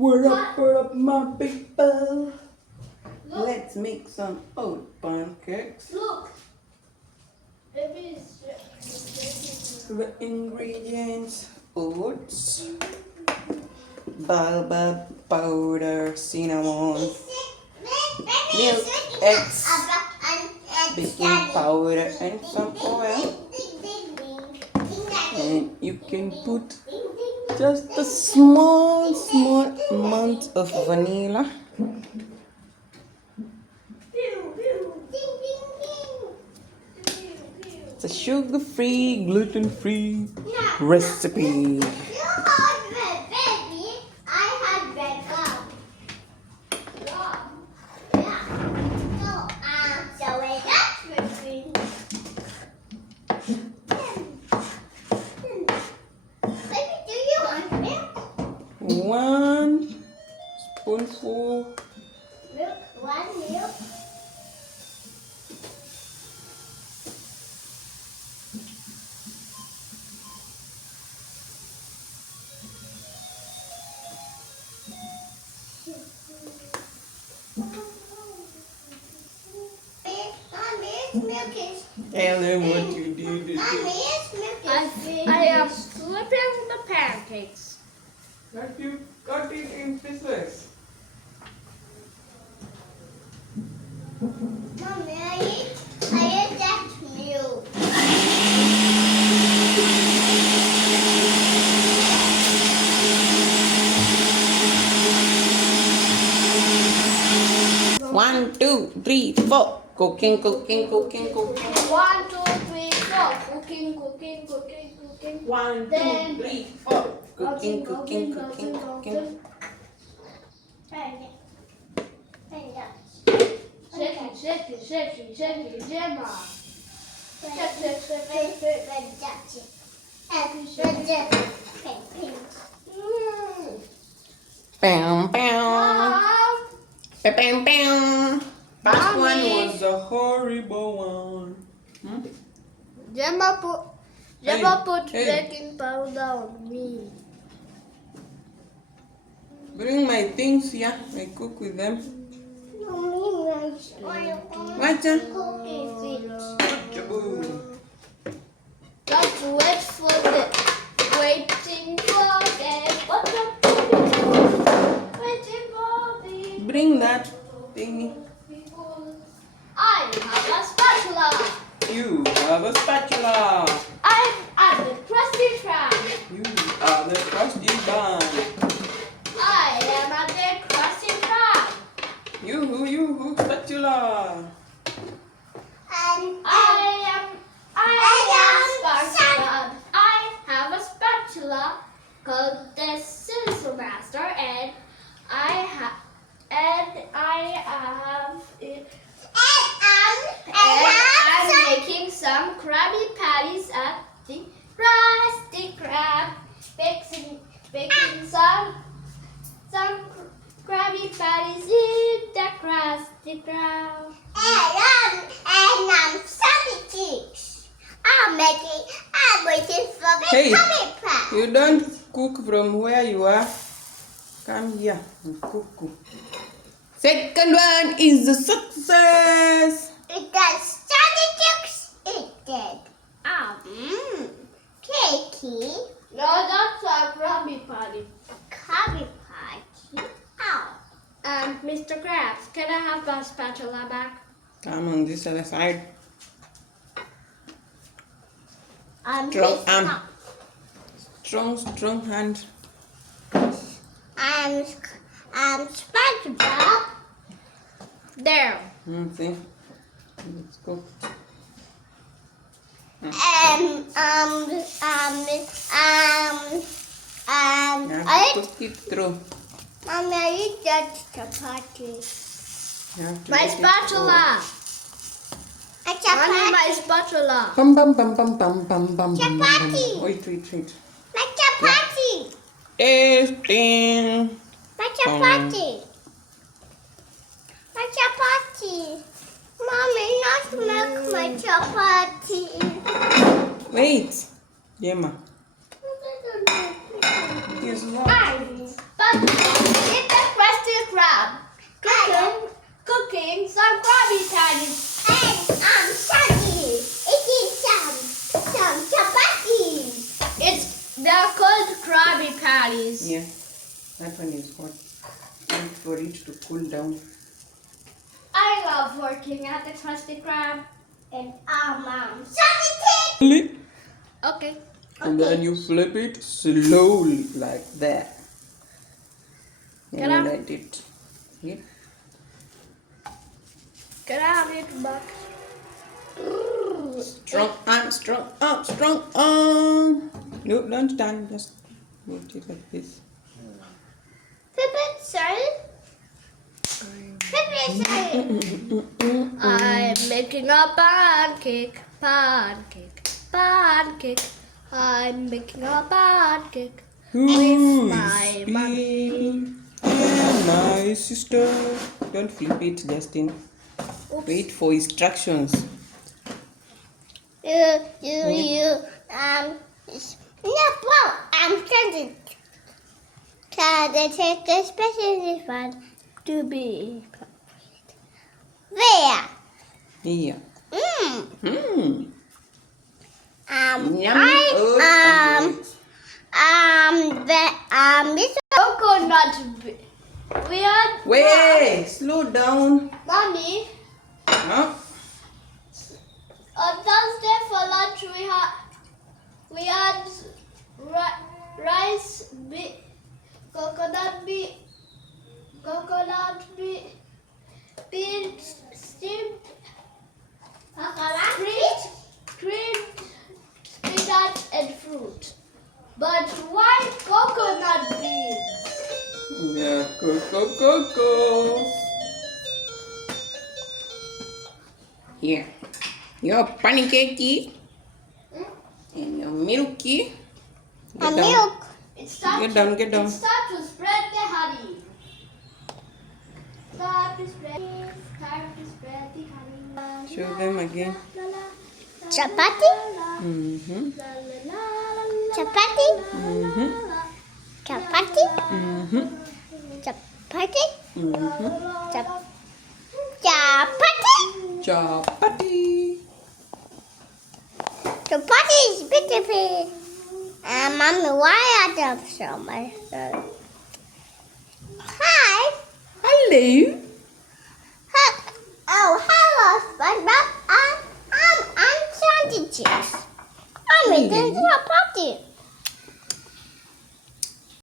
What up, my people? Look. Let's make some oat pancakes. Look. The ingredients: oats, baobab powder, cinnamon, milk, eggs, baking powder, and some oil. And you can put just a small amount of vanilla. It's a sugar-free, gluten-free recipe. One spoonful. Milk, one milk. Tell them what you did. I am flipping the pancakes. But you cut it in pieces. Mommy, I ate that milk. One, two, three, four. Cooking. 1, 2, 3, 4. Cooking. 1, 2, 3, 4. Cooking. Shake, Gemma. Bam. Bam. That one was a horrible one. Gemma put Hey. baking powder on me. Bring my things here. I cook with them. What's that? Just wait for the waiting for the Bring that thingy. I have a spatula. You have a spatula. I'm the crusty crab. You are the crusty bun. I am a the crusty crab. You, spatula. I am spatula. I have a spatula called the Scissor Master, and I'm making some Krabby Patties at the Krusty Krab. Baking some Krabby Patties in the Krusty Krab. And I'm pancakes. I'm waiting for the Hey, Krabby Patty. you don't cook from where you are. Come here and cook. Second one is a success. It does pancakes. It did. Cakey. No, that's a Krabby Patty. Krabby Patty. Mr. Krabs, can I have the spatula back? Come on this other side. Strong hand. I'm SpongeBob. There. See. Let's go. I Put it through. Mommy, I eat that chapati. You have to My put it spatula. A I need my chapati. spatula. Bum. Chapati. Wait. My chapati. Tasting. My chapati. My chapati. Mommy, not milk my chapati. Wait. Gemma. Here's more. But That one is hot. Wait for it to cool down. I love working at the Krusty Krab. And Mom. Slowly. Okay. And then you flip it slowly like that. And Can I- you let it. Yeah. Can I have it back? Strong arm, strong arm, strong arm. No, don't stand. Just move it like this. Pipit, sorry. Pipit, sorry. I'm making a pancake, pancake, pancake. I'm making a pancake. Who my is me and my sister? Don't flip it, Justin. Oops. Wait for instructions. You, no, bro, I'm trying to take the special one to be where? Here. Mm. Yummy I, oats and grapes. this Coconut. We had. Wait, slow down. Mommy, Huh? on Thursday for lunch we had rice, coconut beans, steamed, creamed spinach and fruit. But why coconut beans? Yeah, go. Here. Your pancakey and your milky. Get down. milk. It's time Get down, get down. It's time to spread the honey. Time to spread the honey. Show them again. Chapati? Mm-hmm. Chapati? Mm-hmm. Chapati? Mm-hmm. Chapati? Mm-hmm. Chapati? Chapati. Chapati is beautiful. Mommy, why are there so much? Hi. Hello. Oh, hello, SpongeBob. I'm trying to choose. I'm eating chapati.